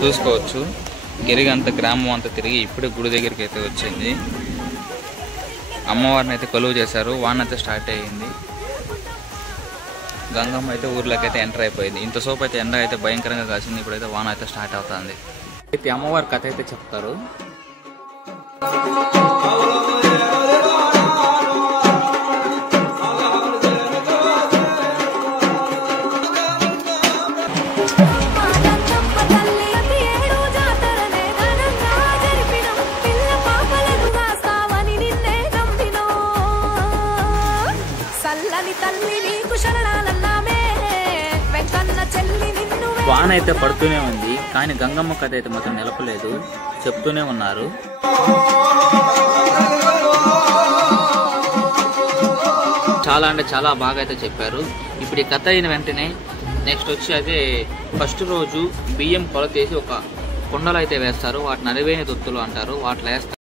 చూసుకోవచ్చు గిరిగంత గ్రామం అంతా తిరిగి ఇప్పుడే గుడి దగ్గరికి అయితే వచ్చింది. అమ్మవారిని అయితే కొలువు చేశారు. వాన అయితే స్టార్ట్ అయ్యింది. గంగమ్మ అయితే ఊర్లోకి అయితే ఎంటర్ అయిపోయింది. ఇంతసేపు అయితే ఎండ అయితే భయంకరంగా కాసింది. ఇప్పుడైతే వాన అయితే స్టార్ట్ అవుతుంది. అయితే అమ్మవారి కథ అయితే చెప్తారు. వాన అయితే పడుతూనే ఉంది, కానీ గంగమ్మ కథ అయితే మాత్రం నిలపలేదు, చెప్తూనే ఉన్నారు. చాలా అంటే చాలా బాగా అయితే చెప్పారు. ఇప్పుడు ఈ కథ అయిన వెంటనే నెక్స్ట్ వచ్చి అదే ఫస్ట్ రోజు బియ్యం కొలతేసి ఒక కుండలు అయితే వేస్తారు. వాటిని అరవేని దొత్తులు అంటారు. వాటిలో వేస్తారు.